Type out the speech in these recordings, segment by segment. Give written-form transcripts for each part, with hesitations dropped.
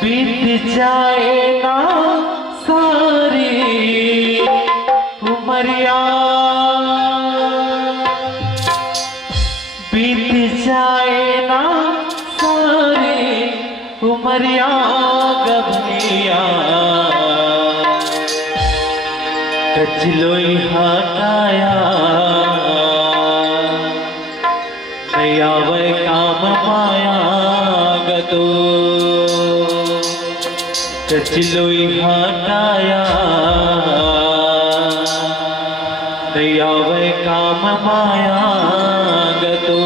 बीत जाए ना सारी उमरिया, बीत जाए ना सारी उमरिया गभनिया, कचलोई हटाया नया वै काम माया गतो, कचलोई हटाया नया वै काम माया गतो।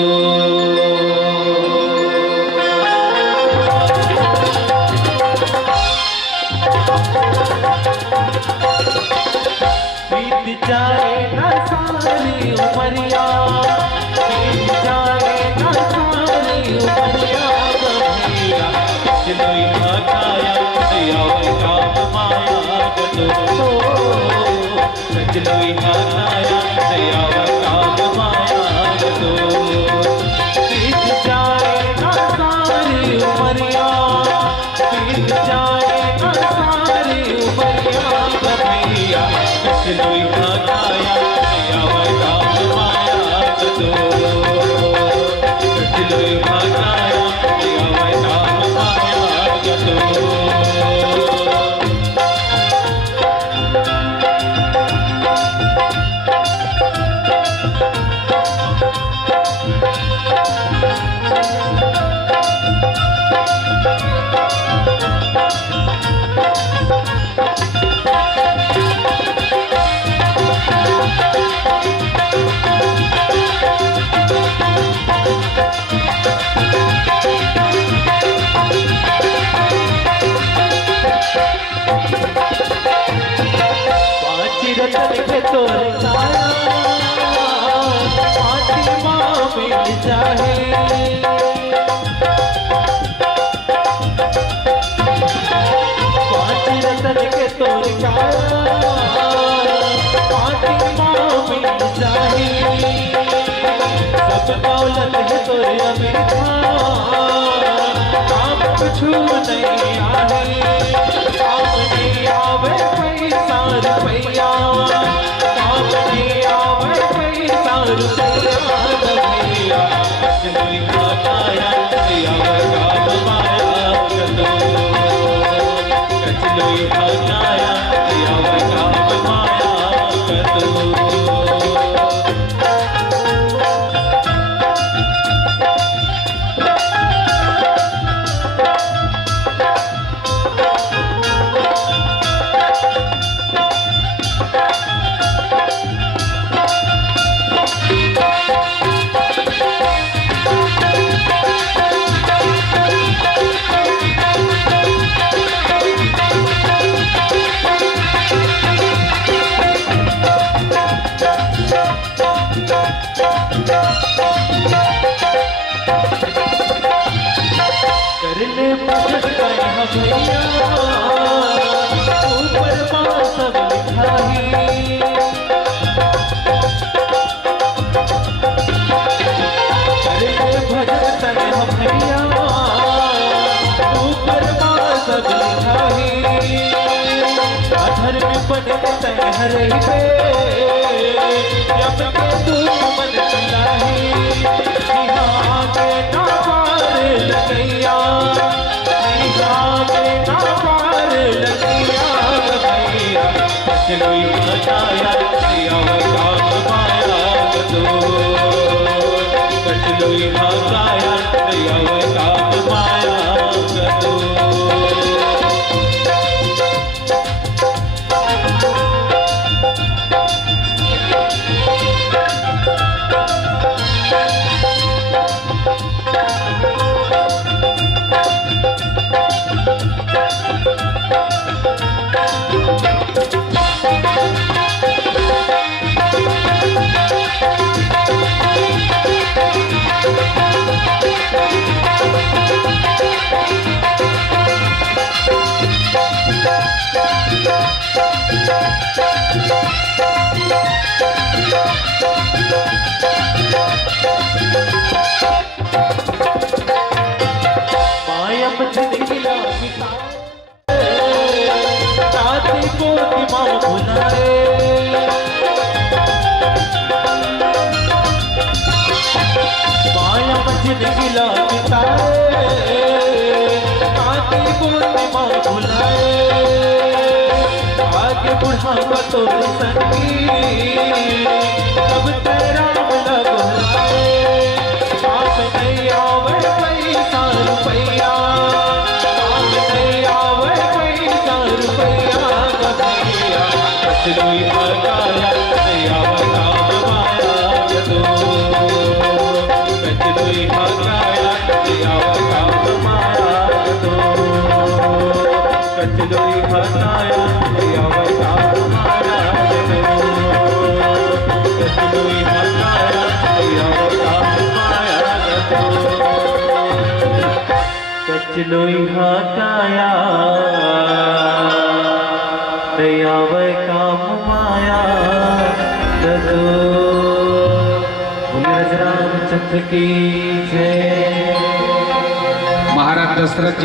बीत जाए ना सारी उमरिया, बीत जाए ना सारी उमरिया गभनिया, कचलोई हटाया नया वै काम माया गतो, कचलोई हटाया नया वै काम माया गतो। बीत जाए ना सारी उमरिया, बीत जाए ना सारी उमरिया गभनिया, कचलोई हटाया नया वै काम माया गतो, कचलोई हटाया नया वै काम माया गतो। रतन के तोरे काया पाँच माँ मिल जाए, पाँच रतन के तोरे काया पाँच माँ मिल जाए, सब दौलत है तोरे अमीठा काम कुछ नहीं आए, काम नहीं आवे पैसा रुपया, काम नहीं आवे पैसा रुपया गभनिया, कचलोई हटाया नया वै काम माया गतो, कचलोई हटाया नया वै काम माया गतो। करले मदद कह भैया ऊपर माँ सब लिखाही, करले भजन कह भैया ऊपर माँ सब लिखाही, अधर में बने तह रही पे जब के दुश्मन चलाही, आगे ना पार लगैया, आगे ना पार लगैया गभनिया, कचलोई हटाया नया वै काम माया गतो, कचलोई हटाया नया वै काम माया गतो। दिन गिला बिताए, आती पूर्णिमा बुलाए, आगे बुढ़ापा तो संगी, अब तेरा मिला बुलाए, आप नहीं आवे पैसा रुपया, आप नहीं आवे पैसा रुपया गया, कचलोई भगाया नहीं आवता माया जदू, कचलोई भगाया नहीं आवता माया जदू, कचलोई भगाया नहीं आवता माया जदू, कचलोई भगाया नहीं आवता माया जदू, कचलोई भगाया दयावै काम माया जदू। बोलिए राज रामचंद्र की जय। महाराज दशरथ